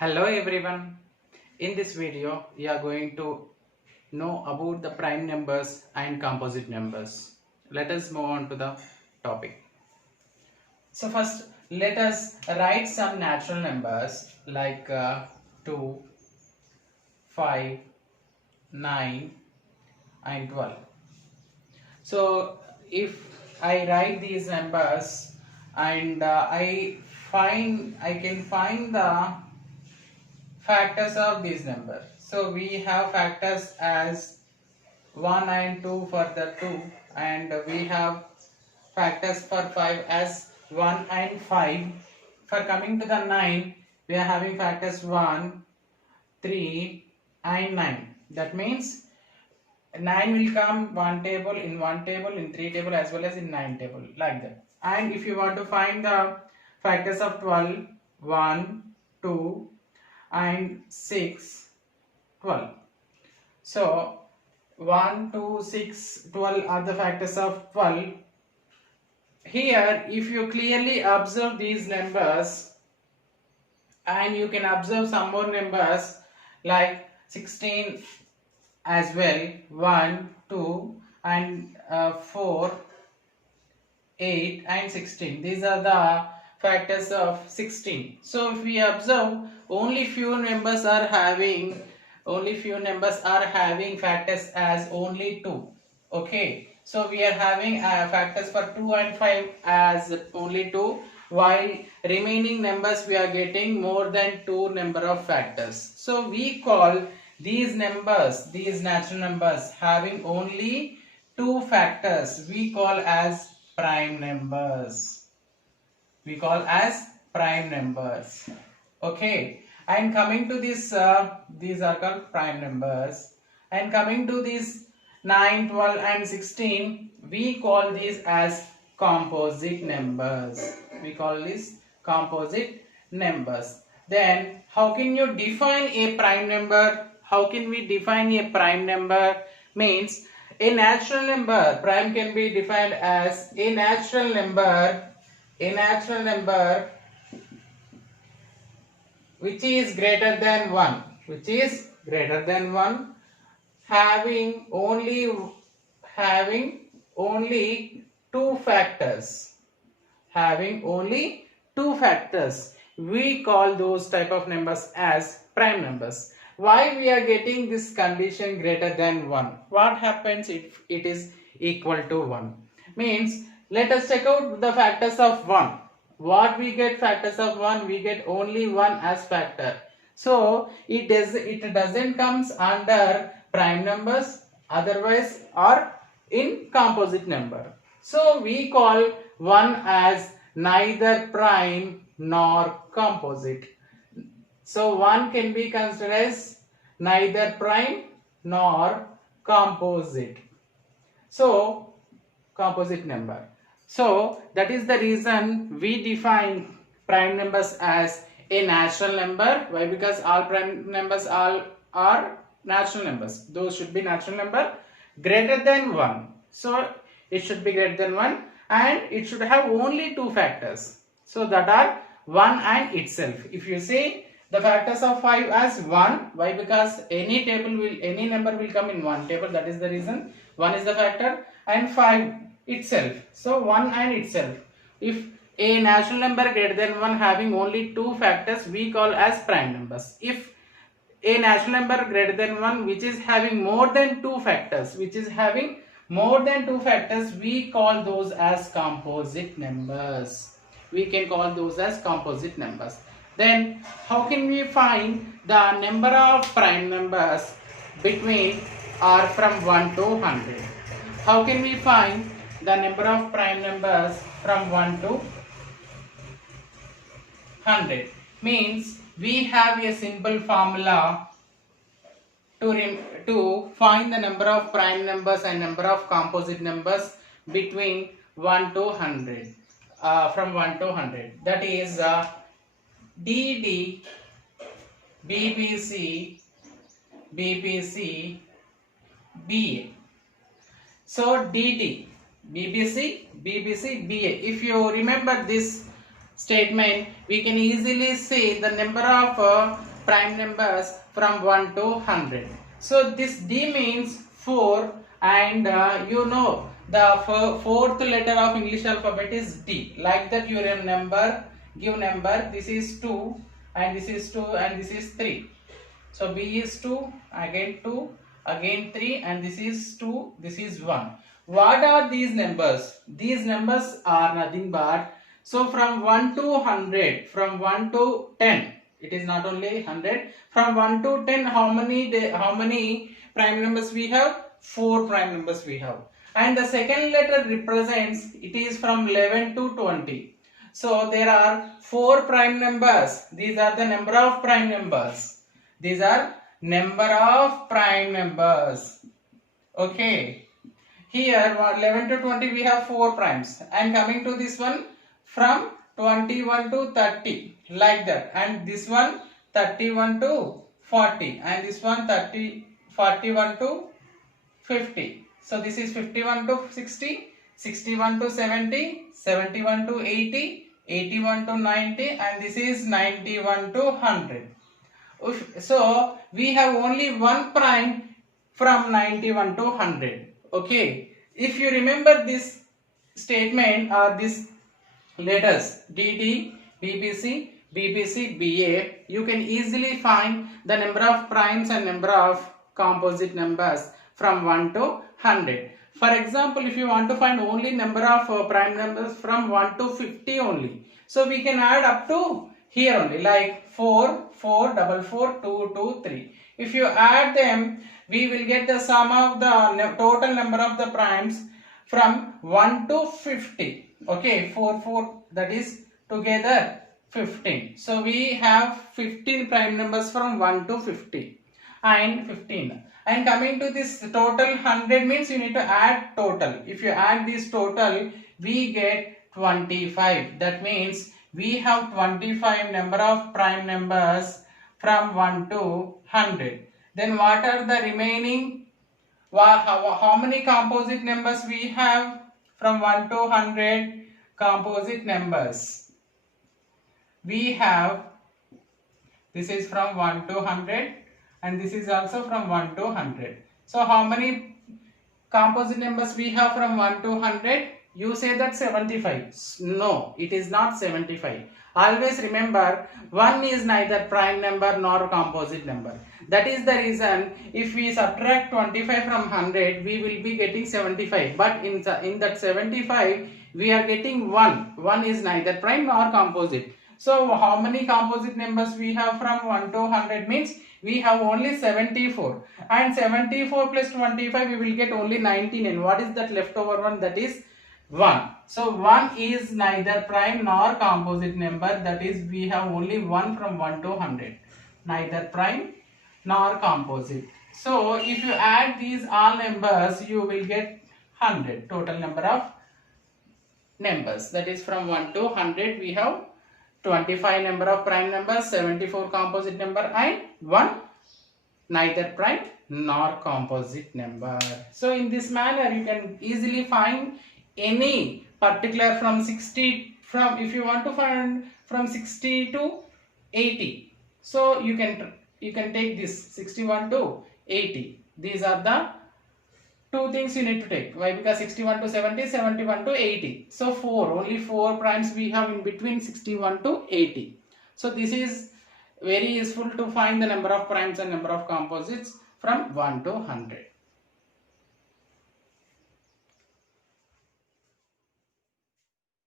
Hello everyone. In this video, we are going to know about the prime numbers and composite numbers. Let us move on to the topic. So first, let us write some natural numbers like 2, 5, 9 and 12. So if I write these numbers and I can find the factors of these numbers. So we have factors as 1 and 2 for the 2, and we have factors for 5 as 1 and 5. For coming to the 9, we are having factors 1, 3 and 9. That means 9 will come one table, in 3 table as well as in 9 table, like that. And if you want to find the factors of 12, 1, 2 and 6, 12. So 1, 2, 6, 12 are the factors of 12. Here if you clearly observe these numbers, and you can observe some more numbers like 16 as well, 1, 2 and 4, 8 and 16. These are the factors of 16. So if we observe, only few numbers are having factors as only 2. Okay, so we are having factors for 2 and 5 as only 2, while remaining numbers we are getting more than 2 number of factors. So we call these numbers, these natural numbers having only 2 factors, we call as prime numbers. Okay, and coming to this, these are called prime numbers. And coming to these 9, 12 and 16, we call these as composite numbers. Then how can you define a prime number? How can we define a prime number? Means a natural number, prime can be defined as a natural number which is greater than 1, having only two factors. We call those type of numbers as prime numbers. Why we are getting this condition greater than 1? What happens if it is equal to 1? Means let us check out the factors of 1. What we get factors of 1? We get only 1 as factor. So it doesn't comes under prime numbers, otherwise or in composite number. So we call 1 as neither prime nor composite. So 1 can be considered as neither prime nor composite. So composite number. So that is the reason we define prime numbers as a natural number. Why? Because all prime numbers are natural numbers. Those should be natural number greater than 1. So it should be greater than 1, and it should have only 2 factors. So that are 1 and itself. If you say the factors of 5 as 1, why? Because any number will come in one table. That is the reason 1 is the factor, and 5 itself. So 1 and itself. If a natural number greater than 1 having only 2 factors, we call as prime numbers. If a natural number greater than 1 which is having more than 2 factors, we call those as composite numbers. Then how can we find the number of prime numbers between or from 1 to 100? How can we find the number of prime numbers from 1 to 100? Means we have a simple formula to find the number of prime numbers and number of composite numbers between 1 to 100. From 1 to 100. That is DD, BBC, BA. So DD, BBC, BA. If you remember this statement, we can easily say the number of prime numbers from 1 to 100. So this D means 4, and you know the fourth letter of English alphabet is D. Like that, you remember, give number, this is 2 and this is 2 and this is 3. So B is 2, again 3, and this is 2, this is 1. What are these numbers? These numbers are nothing but, so from 1 to 100, from 1 to 10, it is not only 100, from 1 to 10, how many prime numbers we have? 4 prime numbers we have. And the second letter represents, it is from 11 to 20. So there are 4 prime numbers. These are the number of prime numbers. These are number of prime numbers. Okay. Here 11 to 20 we have 4 primes. And coming to this one, from 21 to 30, like that. And this one 31 to 40. And this one 41 to 50. So this is 51 to 60, 61 to 70, 71 to 80, 81 to 90, and this is 91 to 100. So we have only one prime from 91 to 100. Okay. If you remember this statement or this letters DD, BBC, BBC, BA, you can easily find the number of primes and number of composite numbers from 1 to 100. For example, if you want to find only number of prime numbers from 1 to 50 only, so we can add up to here only, like 4, 4, 4, 4, 2, 2, 3. If you add them, we will get the sum of the total number of the primes from 1 to 50. Okay, 4, 4, that is together 15. So we have 15 prime numbers from 1 to 50 and 15. And coming to this total 100 means you need to add total. If you add this total, we get 25. That means we have 25 number of prime numbers from 1 to 100. Then what are the remaining? How many composite numbers we have from 1 to 100? Composite numbers we have, this is from 1 to 100 and this is also from 1 to 100. So how many composite numbers we have from 1 to 100? You say that 75. No, it is not 75. Always remember, 1 is neither prime number nor composite number. That is the reason if we subtract 25 from 100, we will be getting 75. But in that 75, we are getting 1. 1 is neither prime nor composite. So how many composite numbers we have from 1 to 100 means we have only 74. And 74 plus 25, we will get only 19. And what is that leftover one? That is 1. So 1 is neither prime nor composite number. That is, we have only 1 from 1 to 100. Neither prime nor composite. So if you add these all numbers, you will get 100. Total number of numbers. That is, from 1 to 100 we have 25 number of prime numbers, 74 composite number, and 1 neither prime nor composite number. So in this manner you can easily find any particular from 60, from if you want to find from 60 to 80. So you can take this 61 to 80. These are the two things you need to take. Why? Because 61 to 70, 71 to 80. So only 4 primes we have in between 61 to 80. So this is very useful to find the number of primes and number of composites from 1 to 100.